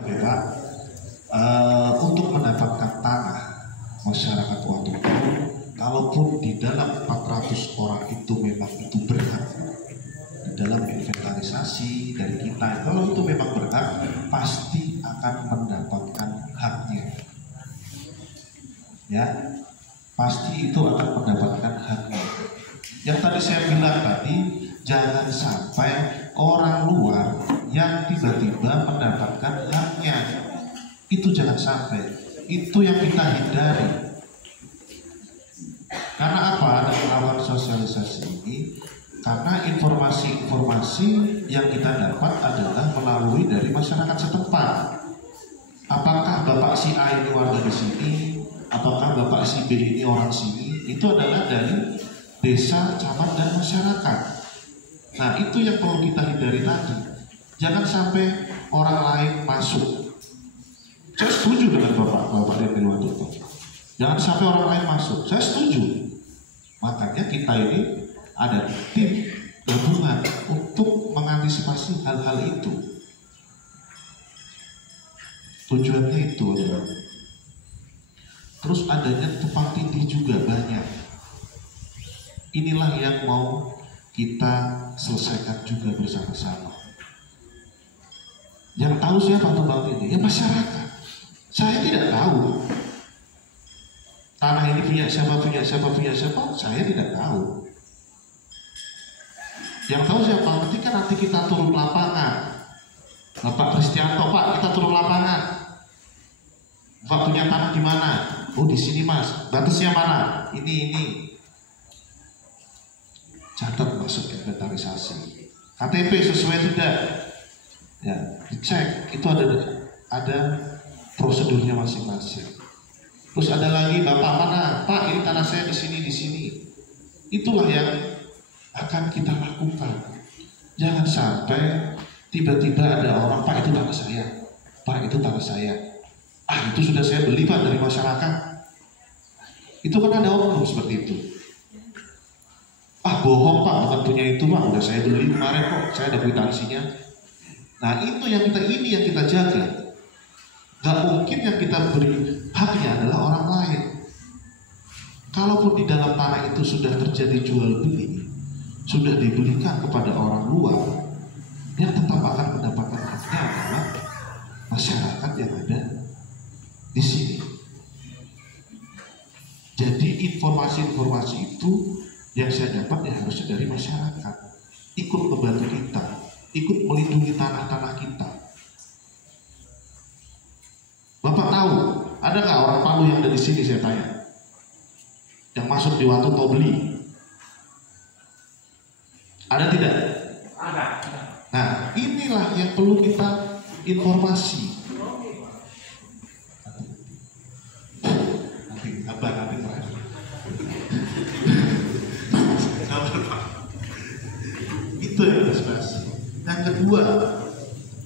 Pak, untuk mendapatkan tanah masyarakat Watutu, kalaupun di dalam 400 orang itu memang itu berhak di dalam inventarisasi dari kita, kalau itu memang berhak, pasti akan mendapatkan haknya. Ya, pasti itu akan mendapatkan haknya. Yang tadi saya bilang tadi, jangan sampai orang luar yang tiba-tiba mendapatkan haknya. Itu jangan sampai. Itu yang kita hindari. Karena apa? Ada melawan sosialisasi ini karena informasi-informasi yang kita dapat adalah melalui dari masyarakat setempat. Apakah Bapak si A ini warga di sini? Apakah Bapak si B ini orang sini? Itu adalah dari desa, camat, dan masyarakat. Nah, itu yang perlu kita hindari tadi. Jangan sampai orang lain masuk. Saya setuju dengan Bapak Demi Watutu. Jangan sampai orang lain masuk. Saya setuju. Makanya kita ini ada tim gabungan untuk mengantisipasi hal-hal itu. Tujuannya itu adalah terus adanya tumpang tindih juga banyak. Inilah yang mau kita selesaikan juga bersama-sama. Yang tahu siapa tumpang tindih? Ya masyarakat. Saya tidak tahu tanah ini punya siapa, saya tidak tahu. Yang tahu siapa? Nanti kita turun lapangan. Bapak Kristianto, Pak, kita turun lapangan. Bapak punya tanah di mana? Oh, di sini Mas. Batasnya mana? Ini. Catat masuk inventarisasi. KTP sesuai tidak? Ya, dicek. Itu ada prosedurnya masing-masing. Terus ada lagi, Bapak mana? Pak, ini tanah saya di sini. Itulah yang akan kita lakukan. Jangan sampai tiba-tiba ada orang, Pak itu tanah saya. Pak itu tanah saya. Ah, itu sudah saya beli Pak dari masyarakat. Itu kan ada oknum seperti itu. Ah, bohong Pak, bukan punya itu Pak. Udah saya beli kemarin kok, saya ada kwitansinya. Nah, itu yang kita jaga. Gak mungkin yang kita beri haknya adalah orang lain. Kalaupun di dalam tanah itu sudah terjadi jual beli, sudah diberikan kepada orang luar, yang tetap akan mendapatkan haknya adalah masyarakat yang ada di sini. Jadi informasi-informasi itu yang saya dapat ya harusnya dari masyarakat, ikut membantu kita, ikut melindungi tanah-tanah kita. Bapak tahu, ada nggak orang Palu yang ada di sini, saya tanya, yang masuk di Watutu beli? Ada tidak? Ada. Nah, inilah yang perlu kita informasi. Nanti itu yang antisipasi. Yang kedua,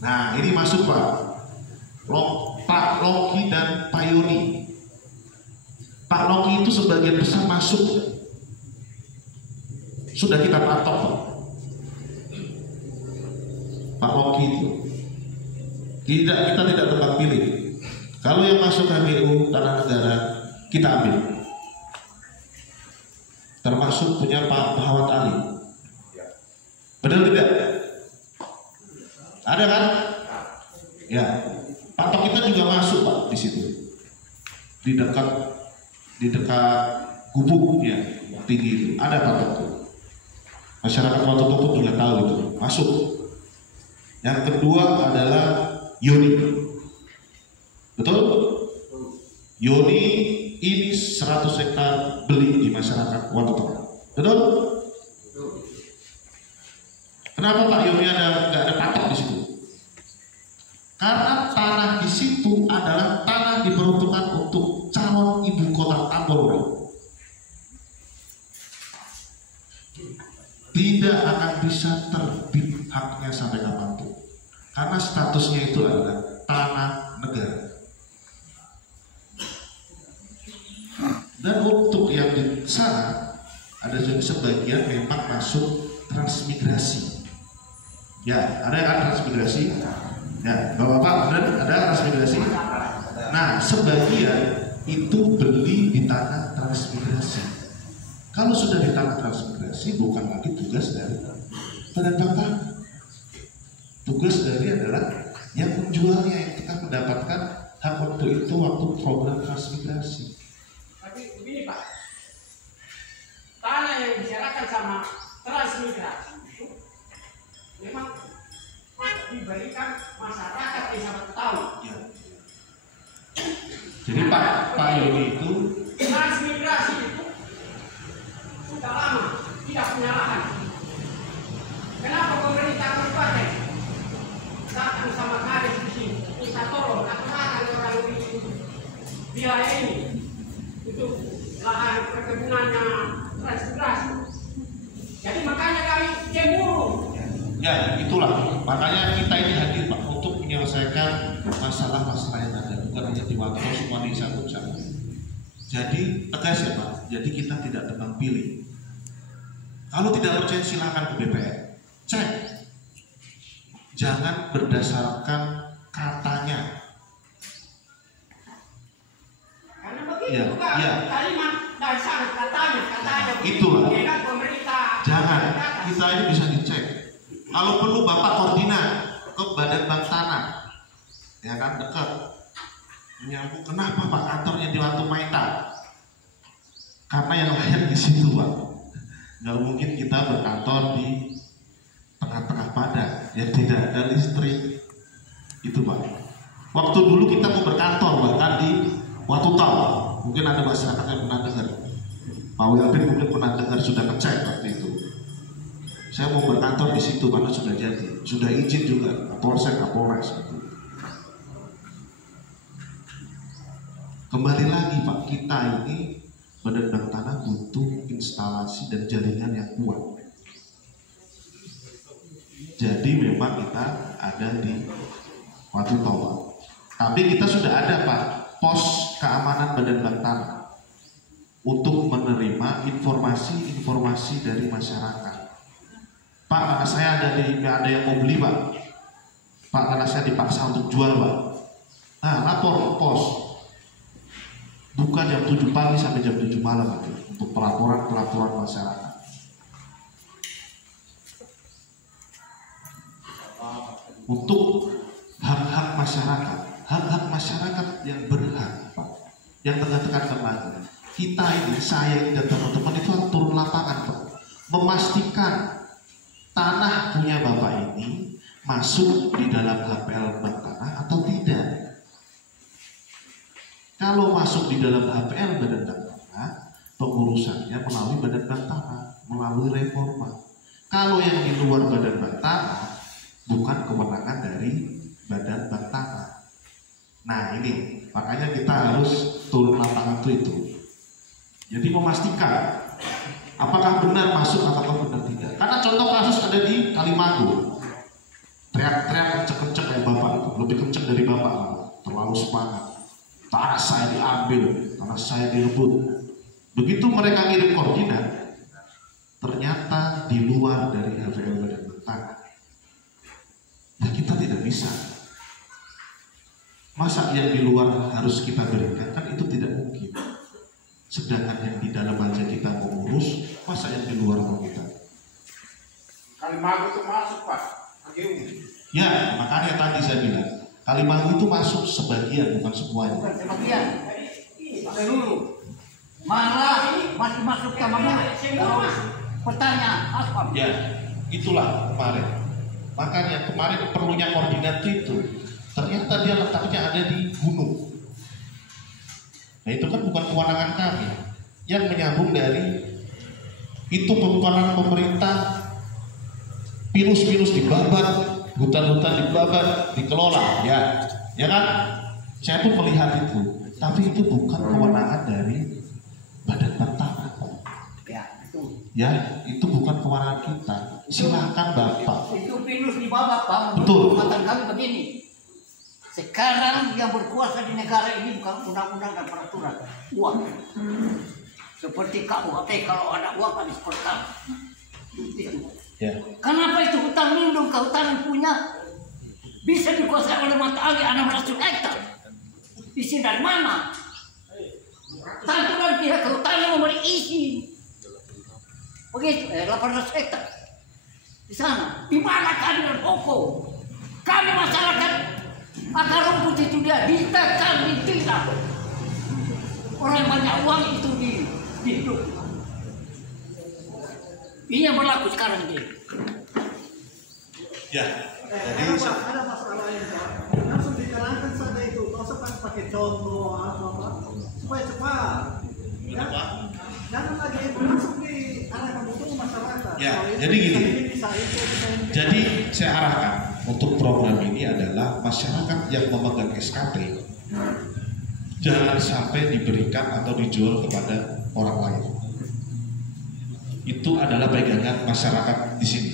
nah ini masuk Pak Loki dan Pak Yoni. Pak Loki itu sebagian besar masuk, sudah kita patok Pak Loki itu. Kita tidak tebak pilih. Kalau yang masuk HGU tanah negara kita ambil. Termasuk punya Pak Bahawat Ali. Benar tidak? Ada kan? Ya. Patok kita juga masuk Pak di situ. Di dekat gubuknya tinggi itu ada patok tuh. Masyarakat Watutu pun juga tahu itu. Masuk. Yang kedua adalah Yoni. Betul? Yoni ini 100 hektar beli di masyarakat Watutu. Betul? Kenapa Pak Yoni nggak ada patok di situ? Karena tanah di situ adalah tanah diperuntukkan untuk calon ibu kota Tambororo. Tidak akan bisa terbit haknya sampai kapanpun. Karena statusnya itu adalah tanah negara. Dan untuk yang di sana ada juga sebagian memang masuk transmigrasi. Ya, ada yang transmigrasi. Ya, Bapak-bapak, ada Nah, sebagian itu beli di tanah transmigrasi. Kalau sudah di tanah transmigrasi, bukan lagi tugas dari Badan Bank Tanah. Tugas dari adalah yang menjualnya yang akan mendapatkan hak waktu itu waktu program transmigrasi. Tapi begini Pak, tanah yang diserahkan sama transmigrasi itu memang diberikan masyarakat yang sangat tahu. Ya. Jadi Pak Yoni itu transmigrasi itu sudah lama tidak punya lahan. Kenapa pemerintah kabupaten datang sama kades di sini minta tolong atau makan orang di wilayah ini untuk lahan perkebunannya transmigrasi. Jadi makanya kami cemburu. ya itulah makanya kita ini hadir Pak untuk menyelesaikan masalah-masalah yang ada, bukan hanya di waktu semua disambut. Jadi tegas ya Pak, jadi kita tidak tebang pilih. Kalau tidak percaya silakan ke BPN, cek. Jangan berdasarkan katanya. Karena begitu kalimat dasar katanya. Itulah. Dengan pemerintah. Jangan, kita ini bisa dicek. Kalau perlu Bapak koordinat ke Badan Bank Tanah, ya kan dekat. Menyambung kenapa Pak kantornya di Watu Maita? Karena yang lain di situ Pak. Nggak mungkin kita berkantor di tengah-tengah padang yang tidak ada listrik. Itu Pak. Waktu dulu kita mau berkantor bahkan di Watu Tau. Mungkin ada masyarakat yang pernah dengar. Pak Wilbin mungkin pernah dengar, sudah ngecek waktu itu. Saya mau berkantor di situ karena sudah jadi, sudah izin juga Kapolsek, Kapolres. Kembali lagi Pak, kita ini Badan Bank Tanah butuh instalasi dan jaringan yang kuat. Jadi memang kita ada di Watu Tau. Tapi kita sudah ada Pak, pos keamanan Badan Bank Tanah untuk menerima informasi-informasi dari masyarakat. Pak, karena saya ada yang mau beli Pak. Pak, karena saya dipaksa untuk jual Pak. Nah, lapor ke pos. Buka jam 7 pagi sampai jam 7 malam Pak, untuk pelaporan masyarakat. Untuk hak-hak masyarakat yang berhak Pak, yang tekan-tekan lagi. Kita ini, saya dan teman-teman itu harus turun lapangan Pak, memastikan tanah punya Bapak ini masuk di dalam HPL Bank Tanah atau tidak. Kalau masuk di dalam HPL Badan Bank Tanah, pengurusannya melalui Badan Bank Tanah, melalui reforma. Kalau yang di luar Badan Bank Tanah, bukan kewenangan dari Badan Bank Tanah. Nah ini, makanya kita harus turun lapangan itu. Jadi memastikan apakah benar masuk atau benar tidak. Karena contoh kasus ada di Kalimanggu. Teriak-teriak kenceng-kenceng kayak Bapak itu, lebih kenceng dari Bapak, terlalu semangat. Tanah saya diambil, tanah saya direbut. Begitu mereka kirim koordinat, ternyata di luar dari HPL Badan Bank Tanah. Nah kita tidak bisa. Masa yang di luar harus kita berikan, kan itu tidak mungkin. Sedangkan yang di dalam aja kita mengurus, masa yang di luar mau kita? Kalimanggu itu masuk Pak, Ya, makanya tadi saya bilang Kalimanggu itu masuk sebagian, bukan semuanya. Bukan sebagian, seluruh. Malah masih masuk sama kalau pertanyaan apa? Ya, itulah kemarin. Makanya kemarin perlunya koordinat itu. Ternyata dia letaknya ada di gunung. Nah itu kan bukan kewenangan kami. Yang menyambung dari itu kewenangan pemerintah. Pinus-pinus dibabat, hutan-hutan dibabat, dikelola, ya kan? Saya pun melihat itu, tapi itu bukan kewenangan dari Badan Bank Tanah. Ya, itu bukan kewenangan kita. Silakan Bapak. Itu pinus dibabat Pak. Betul. Kata kami begini. Sekarang yang berkuasa di negara ini bukan undang-undang dan peraturan, uang. Seperti KUHP, kalau ada uang kan disepertan. Itu. Ya. Kenapa itu hutan lindung, kehutanan punya bisa dikuasai oleh mata angin 600 hektar? Izin dari mana? Santunan pihak kehutanan memberi izin. Begitu, 800 hektar di sana. Di mana keadilan hukum? Kami masyarakat akar rumput itu dia ditekan, ditindak. Orang yang banyak uang itu dihidup. Ini yang berlaku sekarang ini. Ya, jadi ada masalah lain Pak. Langsung diterangkan saja itu. Kalau usah pakai contoh apa supaya cepat. Ya. Jangan lagi langsung diarahkan untuk masyarakat. Ya, jadi gini. Jadi saya arahkan untuk program ini adalah masyarakat yang memegang SKT jangan sampai diberikan atau dijual kepada orang lain. Itu adalah pegangan masyarakat di sini.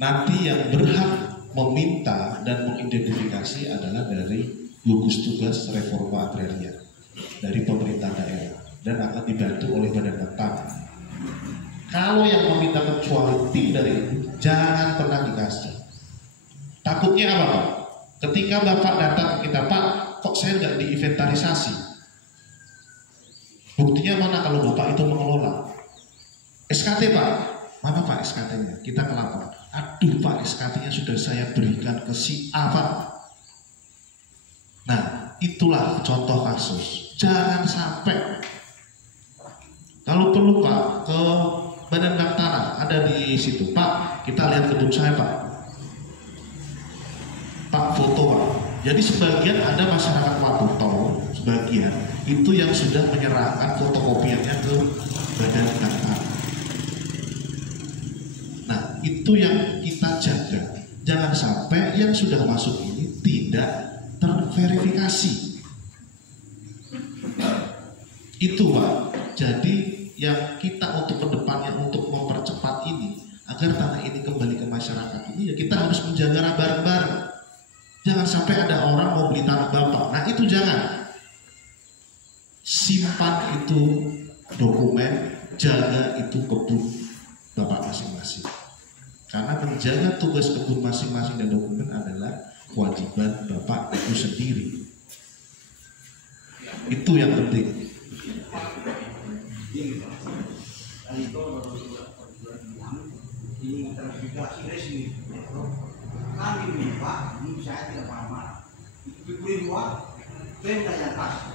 Nanti yang berhak meminta dan mengidentifikasi adalah dari gugus tugas reforma agraria dari pemerintah daerah dan akan dibantu oleh Badan Tanah. Kalau yang meminta kecuali tim dari itu jangan pernah dikasih. Takutnya apa Pak? Ketika Bapak datang ke kita, Pak, kok saya nggak diinventarisasi? Buktinya mana kalau Bapak itu mengelola? SKT Pak, mana Pak SKT-nya? Kita kelapor. Aduh Pak, SKT-nya sudah saya berikan ke si A Pak. Nah, itulah contoh kasus. Jangan sampai. Kalau perlu Pak, ke Badan Tanah ada di situ. Pak, kita lihat kebun saya Pak. Pak, foto Pak. Jadi sebagian ada masyarakat Watuto, sebagian itu yang sudah menyerahkan fotokopiannya ke Badan Tanah. Nah, itu yang kita jaga. Jangan sampai yang sudah masuk ini tidak terverifikasi. Itu Pak. Jadi yang kita untuk kedepannya untuk mempercepat ini agar tanah ini kembali ke masyarakat ini ya kita harus menjaga bareng-bareng. Jangan sampai ada orang mau beli tanah Bapak. Nah itu jangan. Simpan itu dokumen, jaga itu kebun Bapak masing-masing. Karena menjaga tugas kebun masing-masing dan dokumen adalah kewajiban Bapak itu sendiri. Itu yang penting. Ini transmigrasi resmi. Kami minta, ini saya tidak marah-marah. Itu diberi dua, Pemda yang kasih.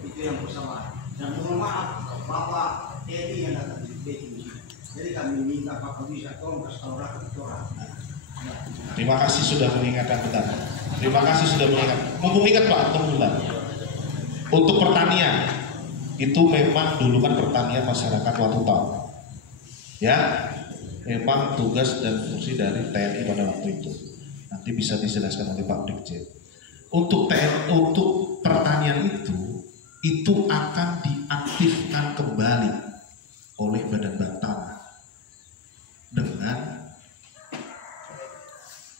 Itu yang persoalan. Dan mohon maaf, Bapak TNI yang datang di sini. Jadi kami minta Bapak bisa tolong kasih tahu rakyat itu orang. Terima kasih sudah mengingatkan kita. Terima kasih sudah mengingat. Mumpung ingat Pak, teman-teman. Untuk pertanian itu memang dulu kan pertanian masyarakat Watuto. Ya, memang tugas dan fungsi dari TNI pada waktu itu. Nanti bisa dijelaskan oleh Pak Brigjen. Untuk pertanian itu akan diaktifkan kembali oleh Badan Tanah dengan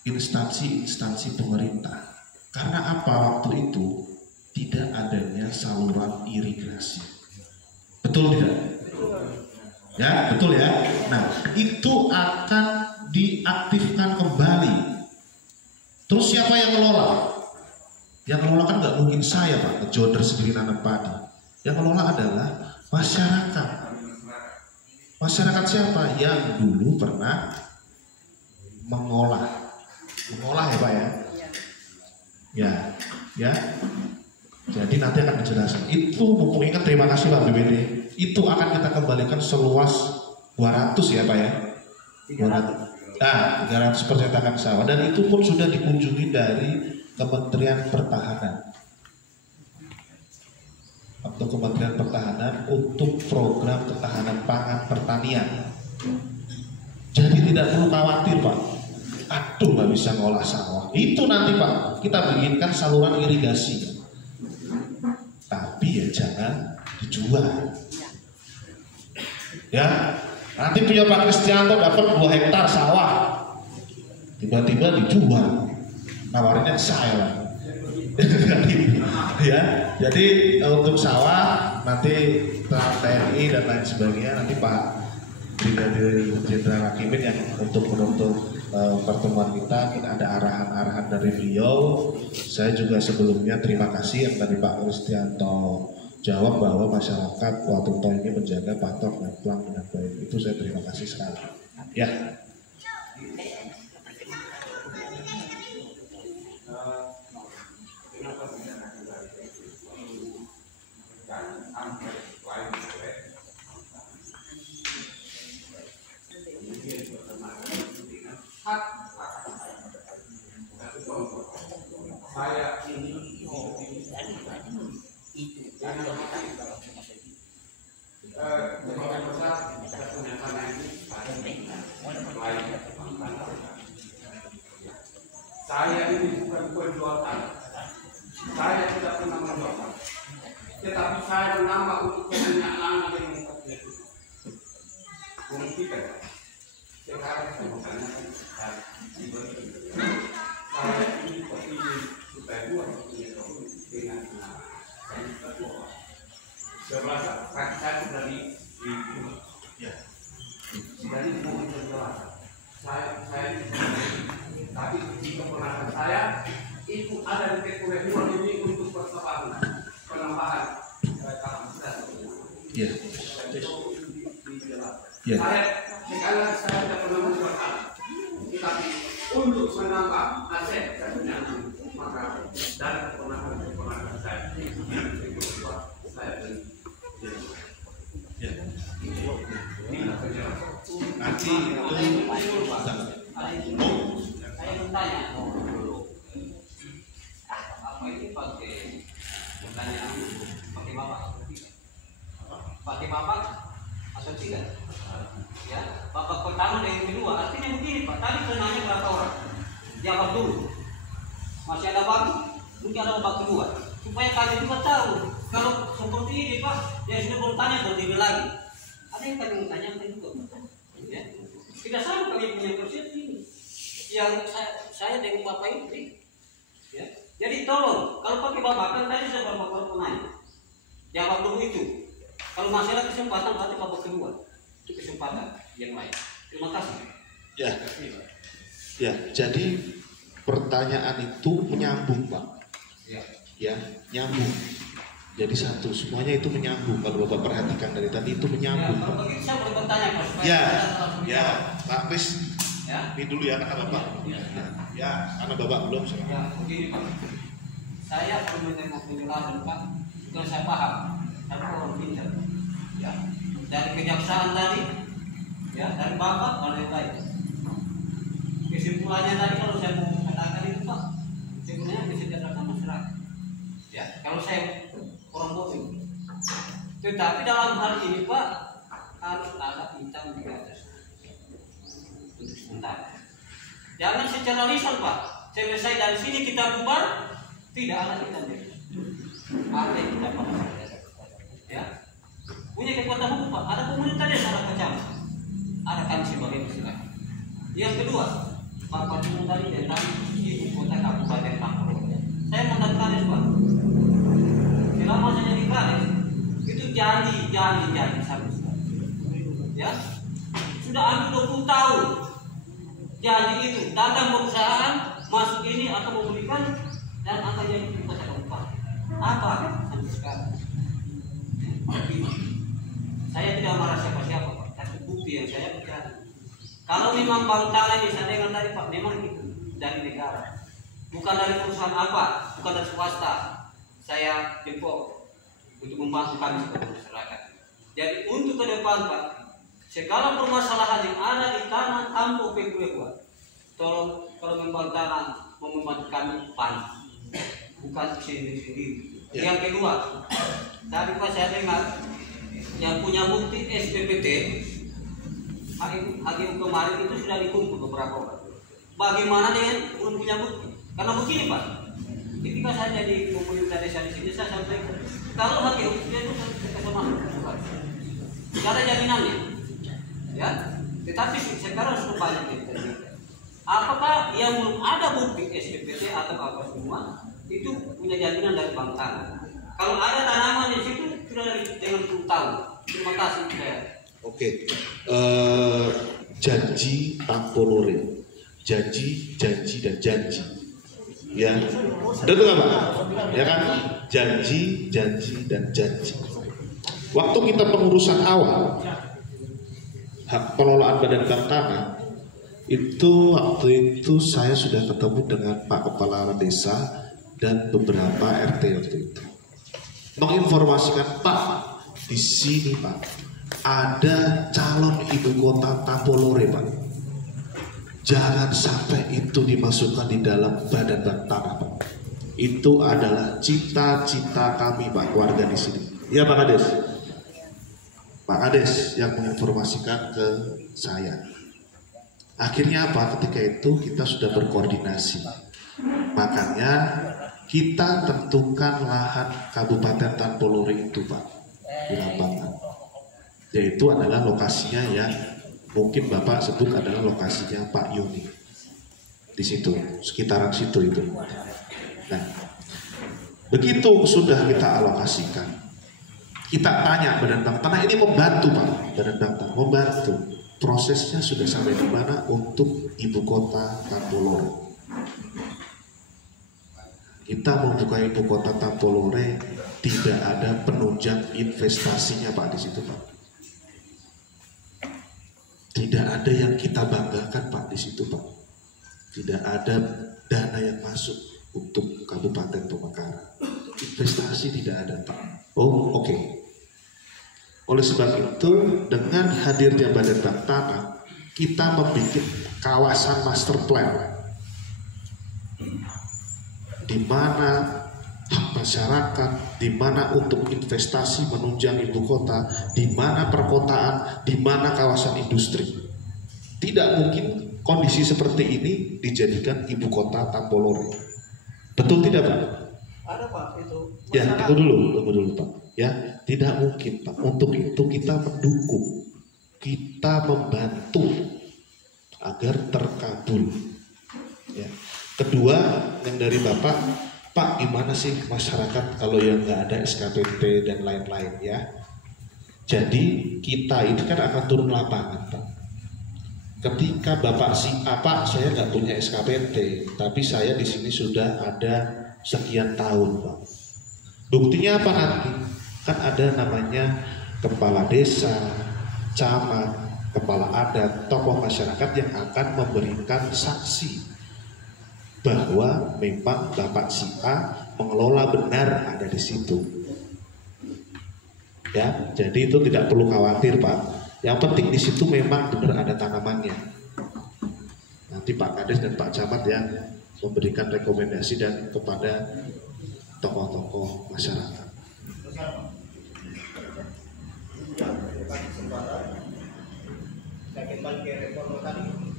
instansi-instansi pemerintah. Karena apa? Waktu itu tidak adanya saluran irigasi. Betul tidak? Ya, betul ya. Nah, itu akan diaktifkan kembali. Terus siapa yang ngelola? Yang ngelola kan nggak mungkin saya Pak, ngejoder sendiri nanam padi. Yang ngelola adalah masyarakat. Masyarakat siapa? Yang dulu pernah mengolah ya Pak ya. Ya. Jadi nanti akan dijelaskan. Itu mumpung ingat, terima kasih Pak BPD. Itu akan kita kembalikan seluas 200 ya Pak ya. 200. 300 percetakan sawah, dan itu pun sudah dikunjungi dari Kementerian Pertahanan atau Kementerian Pertahanan untuk program ketahanan pangan pertanian. Jadi tidak perlu khawatir Pak. Aduh nggak bisa ngolah sawah. Itu nanti Pak kita bikinkan saluran irigasi. Tapi ya jangan dijual. Ya. Nanti punya Pak Kristianto dapat 2 hektar sawah, tiba-tiba dijual, nawarinnya saya lah. Ya, jadi untuk sawah nanti TNI dan lain sebagainya nanti Pak Brigadir Jenderal Hakimin yang untuk pertemuan kita ada arahan-arahan dari beliau. Saya juga sebelumnya terima kasih yang tadi Pak Kristianto jawab bahwa masyarakat waktu tol ini menjaga patok dan pelang dengan baik. Itu saya terima kasih sekali. Ya. Saya ini saya ini bukan penjual tanah. Saya tidak pernah menjual tanah. Tetapi saya menambah untuk kenyamanan yang membuktikan. Sekarang saya menanyakan saya ini kepingin supaya buat dengan sebelah kaki saya dari dari mohon penjelasan. Saya tapi di keponakan saya itu ada di PKU ini untuk persoalan penambahan kapasitas. Ya. Ya. Saya tidak pernah menjual, tetapi untuk menambah aset saya punya maka dari keponakan saya beli. Ya. Inilah penjelasan. Nanti Saya bertanya dulu. Apa ini pakai pertanyaan pakai bapak? Pakai bapak atau tidak? Ya, bapak pertama dan yang kedua. Artinya begini Pak. Tadi saya nanya berapa orang? Jawab dulu. Masih ada bapak? Mungkin ada bapak kedua. Supaya kalian juga tahu. Kalau seperti ini Pak, yang sudah bertanya berdiri lagi. Ada yang kalian tanyakan juga. Ya. Tidak sama kami punya persepsi ini. Yang saya dengan bapak ini, ya. Jadi tolong, kalau pakai bapak kan tadi saya beberapa penanya, jawab dulu itu. Kalau masih ada kesempatan, berarti bapak kedua, itu kesempatan yang lain. Terima kasih. Ya. Ya, jadi pertanyaan itu menyambung, Pak. Ya, nyambung. Jadi satu, semuanya itu menyambung. Kalau Bapak perhatikan dari tadi itu menyambung. Ya, kalau begitu saya boleh bertanya Pak. Ya, Pak Pris. Ya. Ini dulu ya kata Bapak. Ya, karena Bapak belum. Ya, begini Pak. Saya perlu mendengar penjelasan Pak. Kalau saya paham, saya orang pintar. Ya, dari kejaksaan tadi, ya, dari Bapak ada yang lain. Kesimpulannya tadi kalau saya mau katakan itu Pak, sebenarnya kesejahteraan masyarakat. Ya, kalau saya orang bodoh. Tetapi dalam hal ini Pak harus ada hitam di atas. Untuk sementara. Jangan secara lisan Pak. Selesai dari sini kita bubar, tidak ada hitam di atas. Ada yang kita paham. Ya, punya kekuatan hukum Pak. Ada pemerintah desa, ada kecamatan, ada kami sebagai masyarakat. Yang kedua, Pak Patimo tadi tentang ibu kota Kabupaten Kampung. Saya mengatakan Pak. Selama saya jadi kades, itu janji sampai sekarang. Ya, sudah ambil 20 tahun. Janji itu datang perusahaan masuk ini akan memberikan dan akan jadi kota kabupaten. Apa sampai sekarang? Tapi saya tidak marah siapa-siapa Pak, tapi bukti yang saya bicara. Kalau memang Bangkalan yang saya dengar tadi Pak, memang itu dari negara, bukan dari perusahaan apa, bukan dari swasta. Saya jempol untuk membantu kami sebagai masyarakat. Jadi untuk ke depan Pak, segala permasalahan yang ada di tanah Kampung Pekuekua, tolong kalau membantah membantu kami Pan, bukan sendiri-sendiri. Ya. Yang kedua, tadi Pak saya dengar yang punya bukti SPPT, hakim kemarin itu sudah dikumpul beberapa orang. Bagaimana dengan belum punya bukti? Karena begini Pak. Ketika saya jadi pemerintah desa di sini, saya sampaikan kalau hakim dia itu sama tidak ada jaminannya, ya. Tetapi sekarang sudah banyak yang terjadi. Apakah yang belum ada bukti SPPT atau apa semua itu punya jaminan dari bank tanah? Kalau ada tanaman di situ sudah dengan 10 tahun. Terima kasih saya Oke, janji tampolore, janji, dan janji, ya, betul nggak Pak? Ya kan, janji, dan janji. Waktu kita pengurusan awal hak pengelolaan badan bank tanah, itu waktu itu saya sudah ketemu dengan Pak Kepala Desa dan beberapa RT waktu itu, menginformasikan Pak, di sini Pak ada calon ibu kota Tampolore Pak. Jangan sampai itu dimasukkan di dalam badan bank tanah Pak. Itu adalah cita-cita kami Pak, warga di sini. Ya Pak Kades. Pak Kades yang menginformasikan ke saya. Akhirnya apa? Ketika itu kita sudah berkoordinasi. Makanya kita tentukan lahan Kabupaten Tampolore itu Pak di lapangan. Yaitu adalah lokasinya yang mungkin Bapak sebut adalah lokasinya Pak Yuni. Di situ, sekitaran situ itu. Nah, begitu sudah kita alokasikan, kita tanya badan bank tanah ini membantu Pak, badan bank tanah membantu. Prosesnya sudah sampai di mana untuk ibu kota Tampolore. Kita membuka ibu kota Tampolore, tidak ada penunjang investasinya Pak di situ Pak. Tidak ada yang kita banggakan Pak di situ Pak. Tidak ada dana yang masuk untuk Kabupaten Pemekaran. Investasi tidak ada Pak. Oh oke. Oleh sebab itu dengan hadirnya badan bank tanah, kita membuat kawasan master plan di mana hak masyarakat, di mana untuk investasi menunjang ibu kota, di mana perkotaan, di mana kawasan industri. Tidak mungkin kondisi seperti ini dijadikan ibu kota Tampolore. Betul tidak Pak? Ada Pak itu. Ya, itu tunggu dulu Pak. Ya, tidak mungkin Pak. Untuk itu kita mendukung, kita membantu agar terkabul. Ya. Kedua, yang dari Bapak, Pak, gimana sih masyarakat kalau yang nggak ada SKPT dan lain-lain ya? Jadi kita ini kan akan turun lapangan, Pak. Ketika Bapak Pak, saya nggak punya SKPT, tapi saya di sini sudah ada sekian tahun, Pak. Buktinya apa nanti? Kan ada namanya kepala desa, camat, kepala adat, tokoh masyarakat yang akan memberikan saksi bahwa memang Bapak si A mengelola benar ada di situ. Ya, jadi itu tidak perlu khawatir Pak. Yang penting di situ memang benar ada tanamannya. Nanti Pak Kades dan Pak Camat yang memberikan rekomendasi dan kepada tokoh-tokoh masyarakat. Saya kembali ke reforma tadi.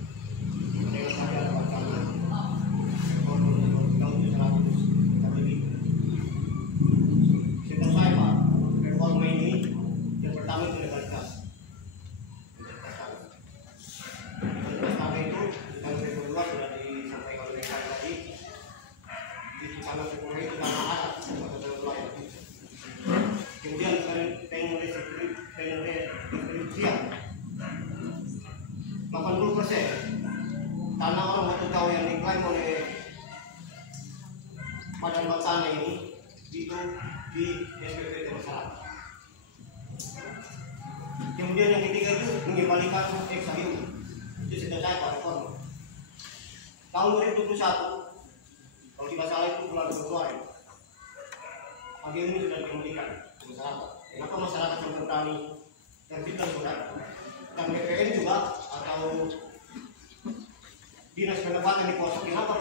Tanah orang batu kau yang diklaim oleh badan bank tanah ini itu di SPPT masyarakat. Kemudian yang ketiga itu mengembalikan XHU. Itu selesai Pak reforma. Tahun 2021 kalau tidak salah itu bulan Februari, HGU ini sudah dikembalikan ke masyarakat. Kenapa masyarakat yang bertani terbitkan surat dan BPN juga atau Dinas Pendapatan di Poso, kenapa